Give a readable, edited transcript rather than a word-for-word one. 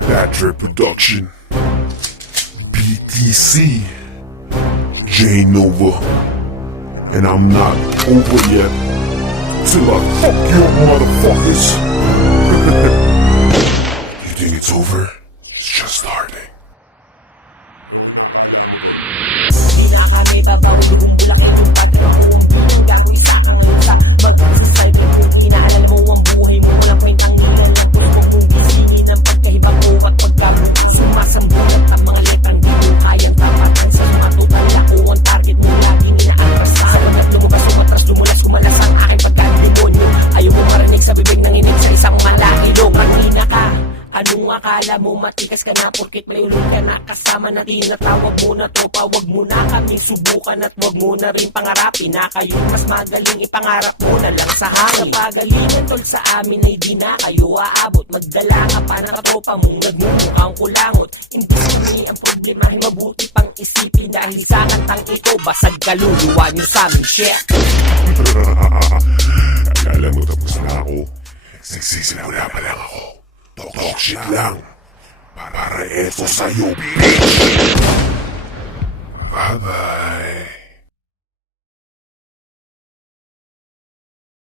Bad Production, PTC, J Nova, and I'm not over yet till I fuck you up, motherfuckers. You think it's over? It's just starting. Di na kami babaw, dugong bulakin yung padre ng buong pinangga mo. Isa ka ngayon sa mag-subscribe. Kung inaalala mo ang buhay mo, walang kwentang nilay lang. Kung huwag mong gisingin ang pagkahibang ko at paggamot. Sumasambulat ang mga letrang di mo kayang tapatan. Sa mga tutala ko ang target mo laging inaatrasan. Sa unat lumabas, umatras, lumulas, kumalas ang aking pagkademonyo. Ayaw mo marinig sa bibig ng inig sa isang malakilong. Kanina ka, anong akala mo matikas ka na porkit may ulol ka na kasama na tinatawag mo na tropa. Wag mo na kami subukan at wag mo na rin pangarapin na kayo mas magaling, ipangarap mo na lang sa hangin. Kapagalingan tol sa amin ay di na kayo aabot. Magdala ka pa ng katropa mong nagmumukhang kulangot. Hindi kami ang problema, mabuti pang isipin dahil sa kantang ito basag kaluluwa niyo sa amin, shit. Akala mo tapos na ako. Nagsisimula pa lang ako. Talk shit lang. Para eso sa'yo, bitch! Bye-bye.